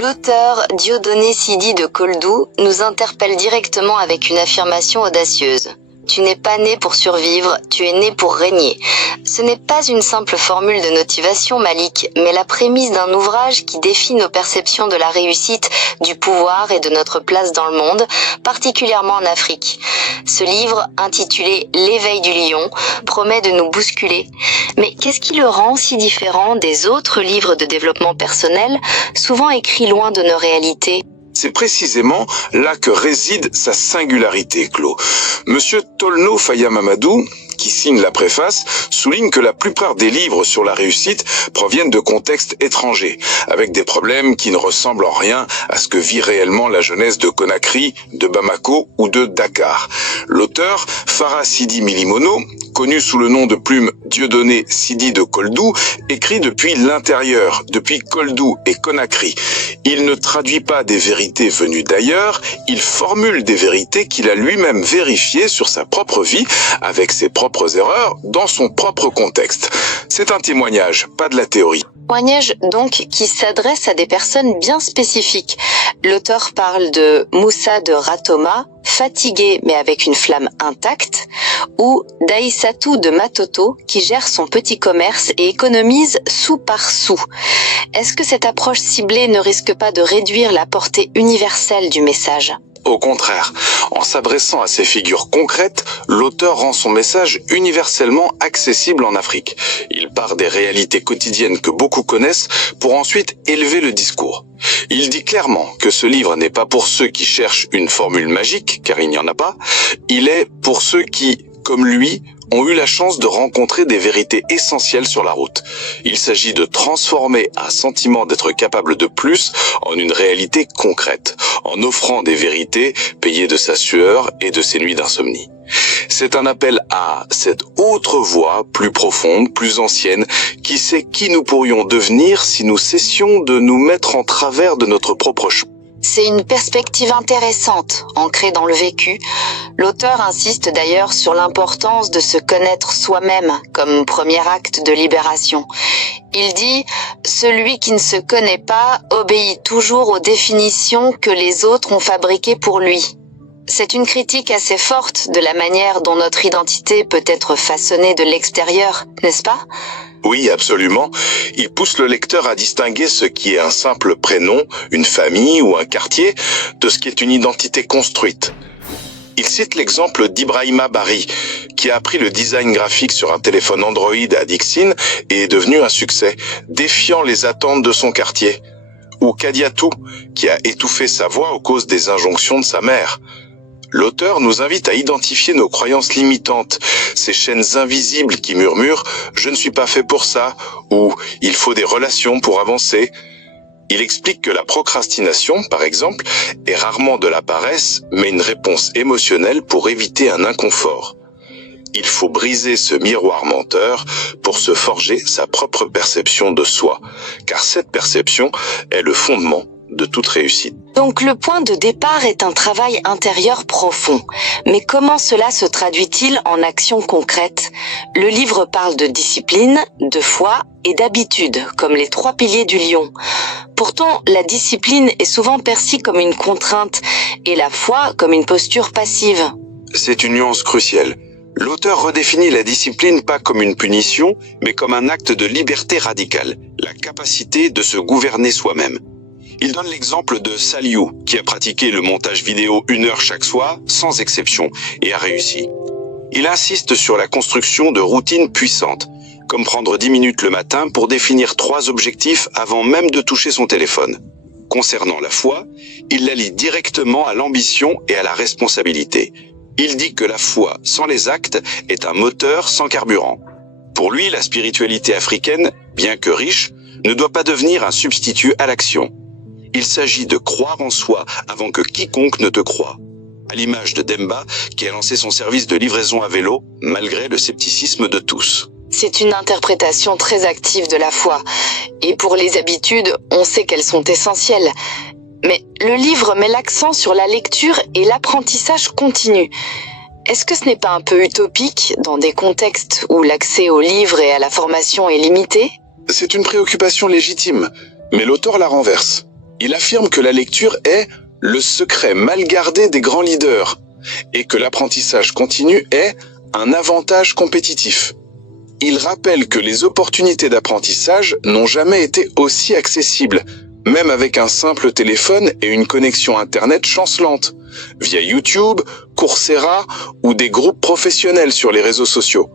L'auteur Dieudonné Sidi de Koldou nous interpelle directement avec une affirmation audacieuse. Tu n'es pas né pour survivre, tu es né pour régner. Ce n'est pas une simple formule de motivation, Malik, mais la prémisse d'un ouvrage qui défie nos perceptions de la réussite, du pouvoir et de notre place dans le monde, particulièrement en Afrique. Ce livre, intitulé L'éveil du lion, promet de nous bousculer. Mais qu'est-ce qui le rend si différent des autres livres de développement personnel, souvent écrits loin de nos réalités ? C'est précisément là que réside sa singularité, Claude. Monsieur Tolno Faya Mamadou, qui signe la préface, souligne que la plupart des livres sur la réussite proviennent de contextes étrangers, avec des problèmes qui ne ressemblent en rien à ce que vit réellement la jeunesse de Conakry, de Bamako ou de Dakar. L'auteur, Farah Sidi Milimono, connu sous le nom de plume Dieudonné Sidi de Koldou, écrit depuis l'intérieur, depuis Koldou et Conakry. Il ne traduit pas des vérités venues d'ailleurs, il formule des vérités qu'il a lui-même vérifiées sur sa propre vie, avec ses propres erreurs, dans son propre contexte. C'est un témoignage, pas de la théorie. Témoignage donc qui s'adresse à des personnes bien spécifiques. L'auteur parle de Moussa de Ratoma, fatigué mais avec une flamme intacte, ou d'Aïssatou de Matoto qui gère son petit commerce et économise sou par sou. Est-ce que cette approche ciblée ne risque pas de réduire la portée universelle du message ? Au contraire, en s'adressant à ces figures concrètes, l'auteur rend son message universellement accessible en Afrique. Il part des réalités quotidiennes que beaucoup connaissent pour ensuite élever le discours. Il dit clairement que ce livre n'est pas pour ceux qui cherchent une formule magique, car il n'y en a pas. Il est pour ceux qui, comme lui, ont eu la chance de rencontrer des vérités essentielles sur la route. Il s'agit de transformer un sentiment d'être capable de plus en une réalité concrète, en offrant des vérités payées de sa sueur et de ses nuits d'insomnie. C'est un appel à cette autre voie, plus profonde, plus ancienne, qui sait qui nous pourrions devenir si nous cessions de nous mettre en travers de notre propre chemin. C'est une perspective intéressante, ancrée dans le vécu. L'auteur insiste d'ailleurs sur l'importance de se connaître soi-même comme premier acte de libération. Il dit « Celui qui ne se connaît pas obéit toujours aux définitions que les autres ont fabriquées pour lui ». C'est une critique assez forte de la manière dont notre identité peut être façonnée de l'extérieur, n'est-ce pas ? Oui, absolument. Il pousse le lecteur à distinguer ce qui est un simple prénom, une famille ou un quartier, de ce qui est une identité construite. Il cite l'exemple d'Ibrahima Bari, qui a appris le design graphique sur un téléphone Android à Dixine et est devenu un succès, défiant les attentes de son quartier. Ou Kadiatou, qui a étouffé sa voix à cause des injonctions de sa mère. L'auteur nous invite à identifier nos croyances limitantes, ces chaînes invisibles qui murmurent « je ne suis pas fait pour ça » ou « il faut des relations pour avancer ». Il explique que la procrastination, par exemple, est rarement de la paresse, mais une réponse émotionnelle pour éviter un inconfort. Il faut briser ce miroir menteur pour se forger sa propre perception de soi, car cette perception est le fondement de toute réussite. Donc le point de départ est un travail intérieur profond. Mais comment cela se traduit-il en actions concrètes ? Le livre parle de discipline, de foi et d'habitude, comme les 3 piliers du lion. Pourtant, la discipline est souvent perçue comme une contrainte et la foi comme une posture passive. C'est une nuance cruciale. L'auteur redéfinit la discipline pas comme une punition, mais comme un acte de liberté radicale, la capacité de se gouverner soi-même. Il donne l'exemple de Saliou, qui a pratiqué le montage vidéo 1 heure chaque soir, sans exception, et a réussi. Il insiste sur la construction de routines puissantes, comme prendre 10 minutes le matin pour définir 3 objectifs avant même de toucher son téléphone. Concernant la foi, il la lie directement à l'ambition et à la responsabilité. Il dit que la foi sans les actes est un moteur sans carburant. Pour lui, la spiritualité africaine, bien que riche, ne doit pas devenir un substitut à l'action. Il s'agit de croire en soi avant que quiconque ne te croie. À l'image de Demba, qui a lancé son service de livraison à vélo, malgré le scepticisme de tous. C'est une interprétation très active de la foi. Et pour les habitudes, on sait qu'elles sont essentielles. Mais le livre met l'accent sur la lecture et l'apprentissage continu. Est-ce que ce n'est pas un peu utopique dans des contextes où l'accès aux livres et à la formation est limité ? C'est une préoccupation légitime, mais l'auteur la renverse. Il affirme que la lecture est le secret mal gardé des grands leaders et que l'apprentissage continu est un avantage compétitif. Il rappelle que les opportunités d'apprentissage n'ont jamais été aussi accessibles, même avec un simple téléphone et une connexion Internet chancelante, via YouTube, Coursera ou des groupes professionnels sur les réseaux sociaux.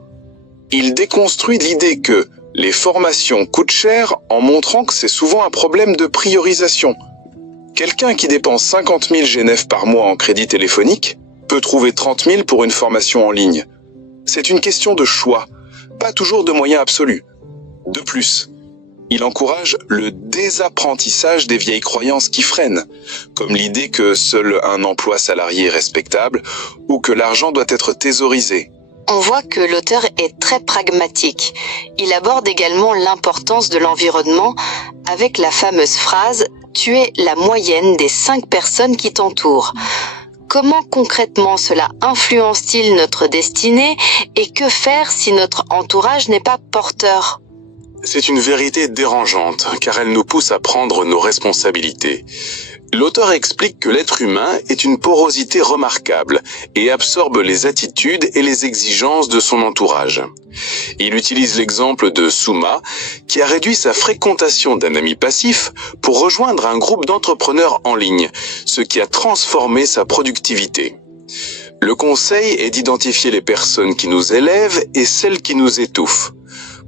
Il déconstruit l'idée que les formations coûtent cher en montrant que c'est souvent un problème de priorisation. Quelqu'un qui dépense 50 000 GNF par mois en crédit téléphonique peut trouver 30 000 pour une formation en ligne. C'est une question de choix, pas toujours de moyens absolus. De plus, il encourage le désapprentissage des vieilles croyances qui freinent, comme l'idée que seul un emploi salarié est respectable ou que l'argent doit être thésaurisé. On voit que l'auteur est très pragmatique. Il aborde également l'importance de l'environnement avec la fameuse phrase « Tu es la moyenne des 5 personnes qui t'entourent ». Comment concrètement cela influence-t-il notre destinée et que faire si notre entourage n'est pas porteur ? C'est une vérité dérangeante, car elle nous pousse à prendre nos responsabilités. L'auteur explique que l'être humain est une porosité remarquable et absorbe les attitudes et les exigences de son entourage. Il utilise l'exemple de Souma, qui a réduit sa fréquentation d'un ami passif pour rejoindre un groupe d'entrepreneurs en ligne, ce qui a transformé sa productivité. Le conseil est d'identifier les personnes qui nous élèvent et celles qui nous étouffent.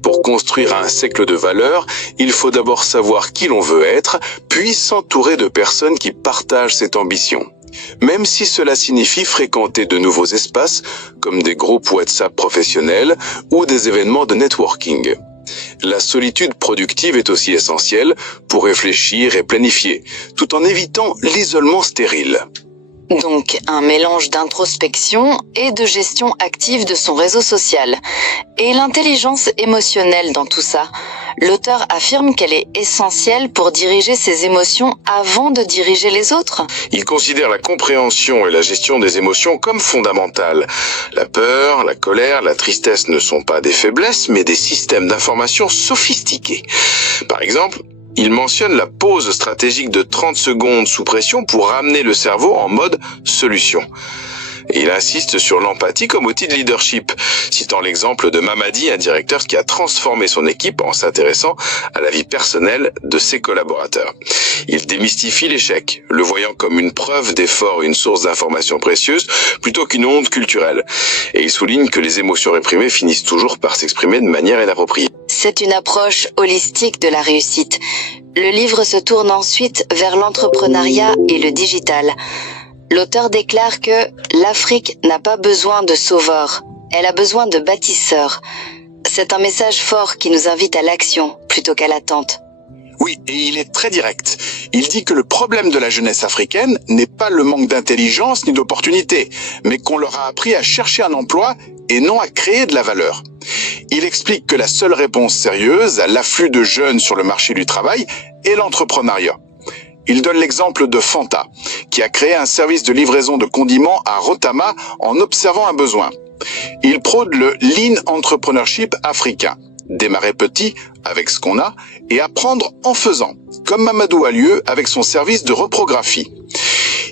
Pour construire un cercle de valeurs, il faut d'abord savoir qui l'on veut être, puis s'entourer de personnes qui partagent cette ambition. Même si cela signifie fréquenter de nouveaux espaces, comme des groupes WhatsApp professionnels ou des événements de networking. La solitude productive est aussi essentielle pour réfléchir et planifier, tout en évitant l'isolement stérile. Donc, un mélange d'introspection et de gestion active de son réseau social. Et l'intelligence émotionnelle dans tout ça. L'auteur affirme qu'elle est essentielle pour diriger ses émotions avant de diriger les autres. Il considère la compréhension et la gestion des émotions comme fondamentales. La peur, la colère, la tristesse ne sont pas des faiblesses, mais des systèmes d'information sophistiqués. Par exemple, il mentionne la pause stratégique de 30 secondes sous pression pour ramener le cerveau en mode solution. Et il insiste sur l'empathie comme outil de leadership, citant l'exemple de Mamadi, un directeur qui a transformé son équipe en s'intéressant à la vie personnelle de ses collaborateurs. Il démystifie l'échec, le voyant comme une preuve d'effort et une source d'information précieuse plutôt qu'une honte culturelle. Et il souligne que les émotions réprimées finissent toujours par s'exprimer de manière inappropriée. C'est une approche holistique de la réussite. Le livre se tourne ensuite vers l'entrepreneuriat et le digital. L'auteur déclare que l'Afrique n'a pas besoin de sauveurs, elle a besoin de bâtisseurs. C'est un message fort qui nous invite à l'action plutôt qu'à l'attente. Oui, et il est très direct. Il dit que le problème de la jeunesse africaine n'est pas le manque d'intelligence ni d'opportunité, mais qu'on leur a appris à chercher un emploi et non à créer de la valeur. Il explique que la seule réponse sérieuse à l'afflux de jeunes sur le marché du travail est l'entrepreneuriat. Il donne l'exemple de Fanta, qui a créé un service de livraison de condiments à Rotama en observant un besoin. Il prône le Lean Entrepreneurship africain. Démarrer petit avec ce qu'on a et apprendre en faisant, comme Mamadou Alieu avec son service de reprographie.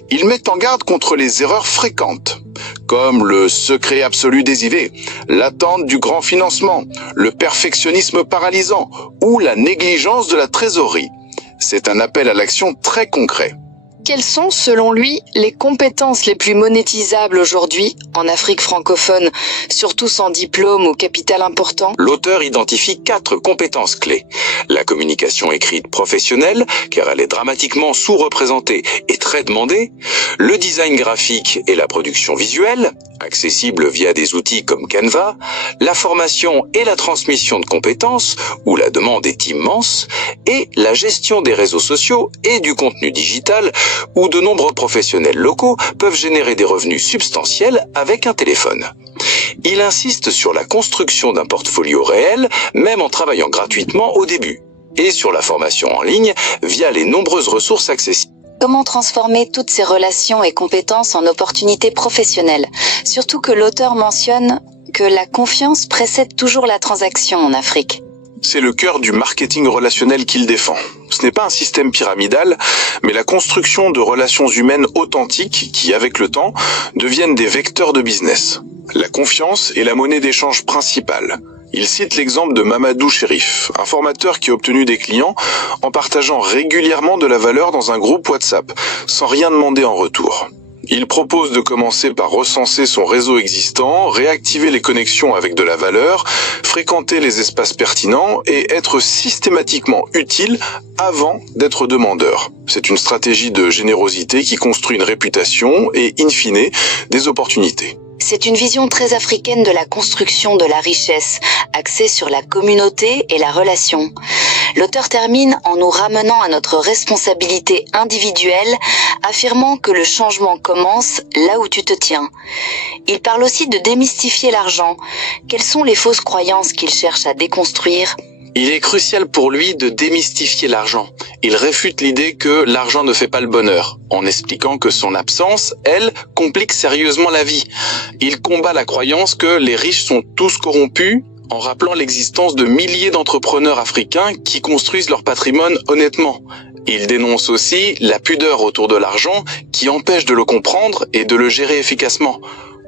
Il met en garde contre les erreurs fréquentes, comme le secret absolu des idées, l'attente du grand financement, le perfectionnisme paralysant ou la négligence de la trésorerie. C'est un appel à l'action très concret. Quelles sont, selon lui, les compétences les plus monétisables aujourd'hui en Afrique francophone, surtout sans diplôme ou capital important ? L'auteur identifie 4 compétences clés. La communication écrite professionnelle, car elle est dramatiquement sous-représentée et très demandée. Le design graphique et la production visuelle, accessible via des outils comme Canva. La formation et la transmission de compétences, où la demande est immense. Et la gestion des réseaux sociaux et du contenu digital, où de nombreux professionnels locaux peuvent générer des revenus substantiels avec un téléphone. Il insiste sur la construction d'un portfolio réel, même en travaillant gratuitement au début, et sur la formation en ligne via les nombreuses ressources accessibles. Comment transformer toutes ces relations et compétences en opportunités professionnelles ? Surtout que l'auteur mentionne que la confiance précède toujours la transaction en Afrique. C'est le cœur du marketing relationnel qu'il défend. Ce n'est pas un système pyramidal, mais la construction de relations humaines authentiques qui, avec le temps, deviennent des vecteurs de business. La confiance est la monnaie d'échange principale. Il cite l'exemple de Mamadou Chérif, un formateur qui a obtenu des clients en partageant régulièrement de la valeur dans un groupe WhatsApp, sans rien demander en retour. Il propose de commencer par recenser son réseau existant, réactiver les connexions avec de la valeur, fréquenter les espaces pertinents et être systématiquement utile avant d'être demandeur. C'est une stratégie de générosité qui construit une réputation et, in fine, des opportunités. C'est une vision très africaine de la construction de la richesse, axée sur la communauté et la relation. L'auteur termine en nous ramenant à notre responsabilité individuelle, affirmant que le changement commence là où tu te tiens. Il parle aussi de démystifier l'argent. Quelles sont les fausses croyances qu'il cherche à déconstruire ? Il est crucial pour lui de démystifier l'argent. Il réfute l'idée que l'argent ne fait pas le bonheur, en expliquant que son absence, elle, complique sérieusement la vie. Il combat la croyance que les riches sont tous corrompus, en rappelant l'existence de milliers d'entrepreneurs africains qui construisent leur patrimoine honnêtement. Il dénonce aussi la pudeur autour de l'argent qui empêche de le comprendre et de le gérer efficacement.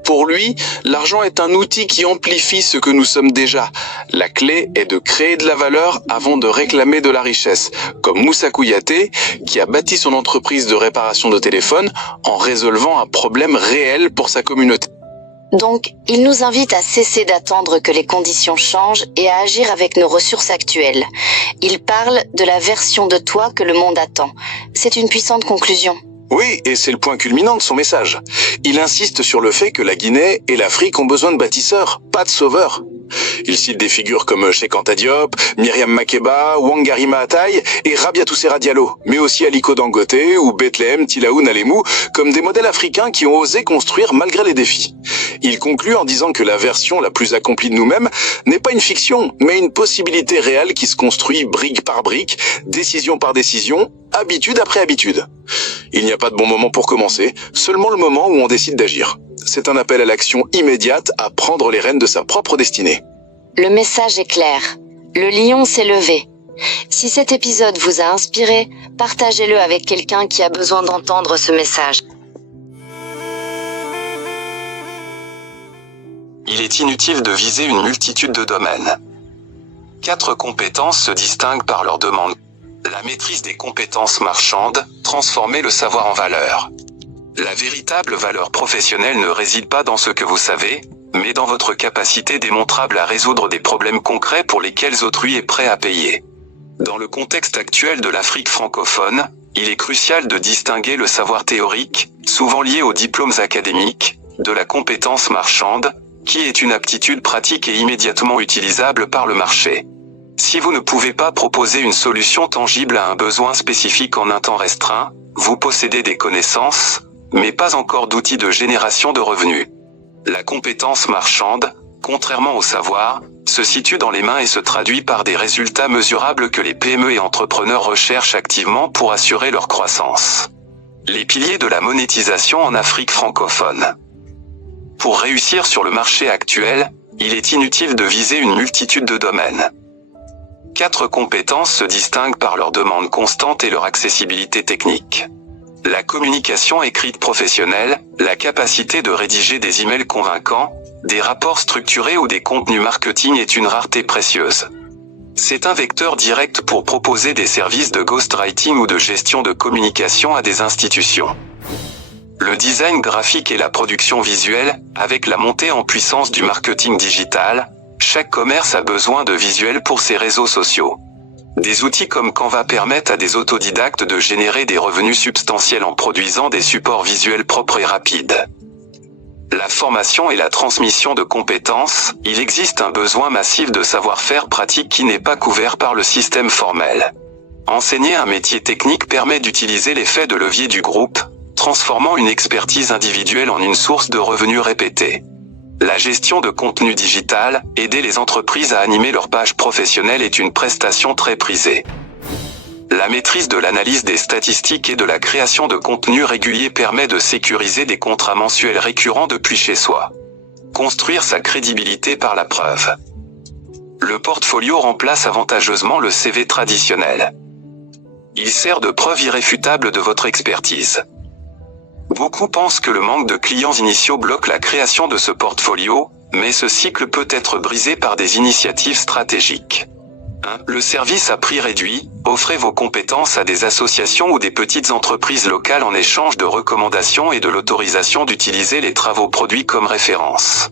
Pour lui, l'argent est un outil qui amplifie ce que nous sommes déjà. La clé est de créer de la valeur avant de réclamer de la richesse, comme Moussa Kouyaté, qui a bâti son entreprise de réparation de téléphones en résolvant un problème réel pour sa communauté. Donc, il nous invite à cesser d'attendre que les conditions changent et à agir avec nos ressources actuelles. Il parle de la version de toi que le monde attend. C'est une puissante conclusion. Oui, et c'est le point culminant de son message. Il insiste sur le fait que la Guinée et l'Afrique ont besoin de bâtisseurs, pas de sauveurs. Il cite des figures comme Cheikh Anta Diop, Myriam Makeba, Wangari Maathai et Rabiatou Serra Diallo, mais aussi Aliko Dangote ou Bethlehem Tilaoune Alemou comme des modèles africains qui ont osé construire malgré les défis. Il conclut en disant que la version la plus accomplie de nous-mêmes n'est pas une fiction, mais une possibilité réelle qui se construit brique par brique, décision par décision, habitude après habitude. Il n'y a pas de bon moment pour commencer, seulement le moment où on décide d'agir. C'est un appel à l'action immédiate, à prendre les rênes de sa propre destinée. Le message est clair. Le lion s'est levé. Si cet épisode vous a inspiré, partagez-le avec quelqu'un qui a besoin d'entendre ce message. Il est inutile de viser une multitude de domaines. 4 compétences se distinguent par leur demande. La maîtrise des compétences marchandes, transformer le savoir en valeur. La véritable valeur professionnelle ne réside pas dans ce que vous savez, mais dans votre capacité démontrable à résoudre des problèmes concrets pour lesquels autrui est prêt à payer. Dans le contexte actuel de l'Afrique francophone, il est crucial de distinguer le savoir théorique, souvent lié aux diplômes académiques, de la compétence marchande, qui est une aptitude pratique et immédiatement utilisable par le marché. Si vous ne pouvez pas proposer une solution tangible à un besoin spécifique en un temps restreint, vous possédez des connaissances, mais pas encore d'outils de génération de revenus. La compétence marchande, contrairement au savoir, se situe dans les mains et se traduit par des résultats mesurables que les PME et entrepreneurs recherchent activement pour assurer leur croissance. Les piliers de la monétisation en Afrique francophone. Pour réussir sur le marché actuel, il est inutile de viser une multitude de domaines. 4 compétences se distinguent par leur demande constante et leur accessibilité technique. La communication écrite professionnelle, la capacité de rédiger des emails convaincants, des rapports structurés ou des contenus marketing est une rareté précieuse. C'est un vecteur direct pour proposer des services de ghostwriting ou de gestion de communication à des institutions. Le design graphique et la production visuelle, avec la montée en puissance du marketing digital, chaque commerce a besoin de visuels pour ses réseaux sociaux. Des outils comme Canva permettent à des autodidactes de générer des revenus substantiels en produisant des supports visuels propres et rapides. La formation et la transmission de compétences, il existe un besoin massif de savoir-faire pratique qui n'est pas couvert par le système formel. Enseigner un métier technique permet d'utiliser l'effet de levier du groupe, transformant une expertise individuelle en une source de revenus répétée. La gestion de contenu digital, aider les entreprises à animer leurs pages professionnelles est une prestation très prisée. La maîtrise de l'analyse des statistiques et de la création de contenu régulier permet de sécuriser des contrats mensuels récurrents depuis chez soi. Construire sa crédibilité par la preuve. Le portfolio remplace avantageusement le CV traditionnel. Il sert de preuve irréfutable de votre expertise. Beaucoup pensent que le manque de clients initiaux bloque la création de ce portfolio, mais ce cycle peut être brisé par des initiatives stratégiques. 1. Le service à prix réduit. Offrez vos compétences à des associations ou des petites entreprises locales en échange de recommandations et de l'autorisation d'utiliser les travaux produits comme référence.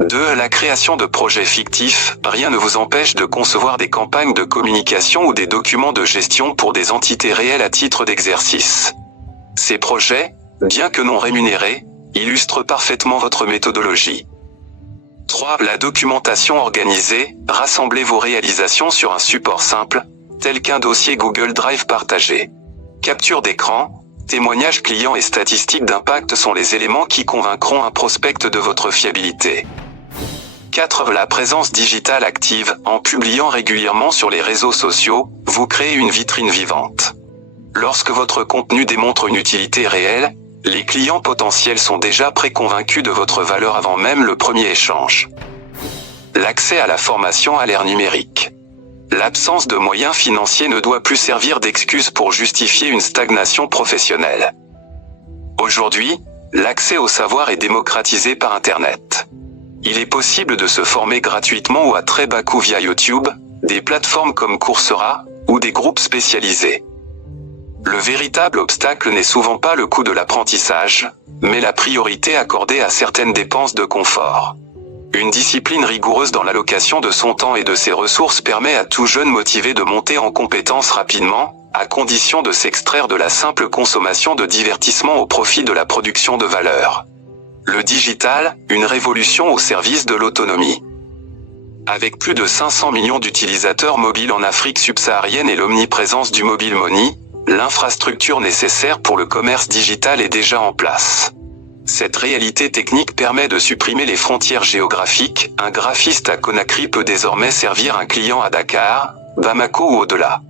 2. La création de projets fictifs. Rien ne vous empêche de concevoir des campagnes de communication ou des documents de gestion pour des entités réelles à titre d'exercice. Ces projets, bien que non rémunérés, illustrent parfaitement votre méthodologie. 3. La documentation organisée. Rassemblez vos réalisations sur un support simple, tel qu'un dossier Google Drive partagé. Capture d'écran, témoignages clients et statistiques d'impact sont les éléments qui convaincront un prospect de votre fiabilité. 4. La présence digitale active. En publiant régulièrement sur les réseaux sociaux, vous créez une vitrine vivante. Lorsque votre contenu démontre une utilité réelle, les clients potentiels sont déjà préconvaincus de votre valeur avant même le premier échange. L'accès à la formation à l'ère numérique. L'absence de moyens financiers ne doit plus servir d'excuse pour justifier une stagnation professionnelle. Aujourd'hui, l'accès au savoir est démocratisé par Internet. Il est possible de se former gratuitement ou à très bas coût via YouTube, des plateformes comme Coursera, ou des groupes spécialisés. Le véritable obstacle n'est souvent pas le coût de l'apprentissage, mais la priorité accordée à certaines dépenses de confort. Une discipline rigoureuse dans l'allocation de son temps et de ses ressources permet à tout jeune motivé de monter en compétences rapidement, à condition de s'extraire de la simple consommation de divertissement au profit de la production de valeur. Le digital, une révolution au service de l'autonomie. Avec plus de 500 millions d'utilisateurs mobiles en Afrique subsaharienne et l'omniprésence du mobile money, l'infrastructure nécessaire pour le commerce digital est déjà en place. Cette réalité technique permet de supprimer les frontières géographiques. Un graphiste à Conakry peut désormais servir un client à Dakar, Bamako ou au-delà.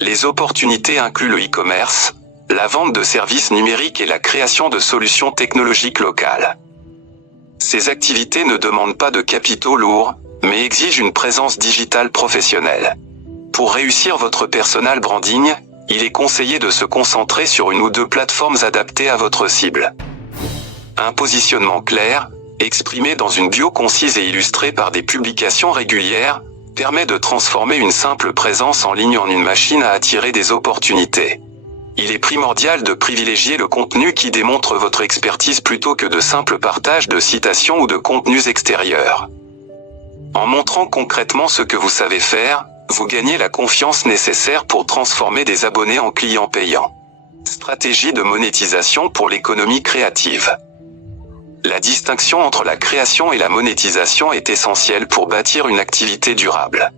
Les opportunités incluent le e-commerce, la vente de services numériques et la création de solutions technologiques locales. Ces activités ne demandent pas de capitaux lourds, mais exigent une présence digitale professionnelle. Pour réussir votre personal branding, il est conseillé de se concentrer sur une ou deux plateformes adaptées à votre cible. Un positionnement clair, exprimé dans une bio concise et illustrée par des publications régulières, permet de transformer une simple présence en ligne en une machine à attirer des opportunités. Il est primordial de privilégier le contenu qui démontre votre expertise plutôt que de simples partages de citations ou de contenus extérieurs. En montrant concrètement ce que vous savez faire, vous gagnez la confiance nécessaire pour transformer des abonnés en clients payants. Stratégie de monétisation pour l'économie créative. La distinction entre la création et la monétisation est essentielle pour bâtir une activité durable.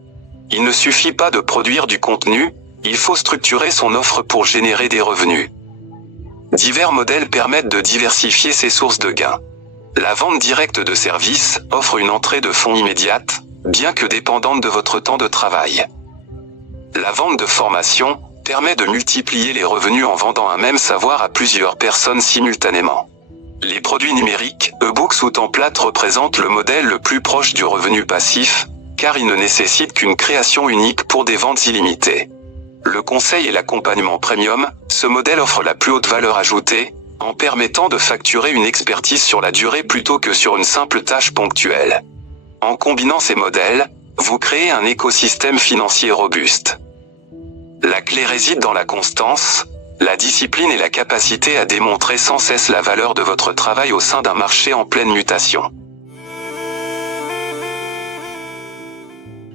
Il ne suffit pas de produire du contenu, il faut structurer son offre pour générer des revenus. Divers modèles permettent de diversifier ses sources de gains. La vente directe de services offre une entrée de fonds immédiate, bien que dépendante de votre temps de travail. La vente de formation permet de multiplier les revenus en vendant un même savoir à plusieurs personnes simultanément. Les produits numériques, e-books ou templates représentent le modèle le plus proche du revenu passif, car ils ne nécessitent qu'une création unique pour des ventes illimitées. Le conseil et l'accompagnement premium, ce modèle offre la plus haute valeur ajoutée, en permettant de facturer une expertise sur la durée plutôt que sur une simple tâche ponctuelle. En combinant ces modèles, vous créez un écosystème financier robuste. La clé réside dans la constance, la discipline et la capacité à démontrer sans cesse la valeur de votre travail au sein d'un marché en pleine mutation.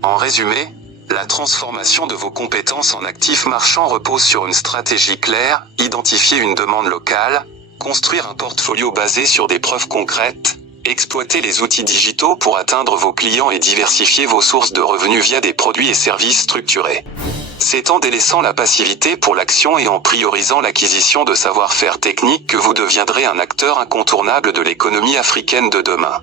En résumé, la transformation de vos compétences en actifs marchands repose sur une stratégie claire, identifier une demande locale, construire un portfolio basé sur des preuves concrètes, exploiter les outils digitaux pour atteindre vos clients et diversifier vos sources de revenus via des produits et services structurés. C'est en délaissant la passivité pour l'action et en priorisant l'acquisition de savoir-faire techniques que vous deviendrez un acteur incontournable de l'économie africaine de demain.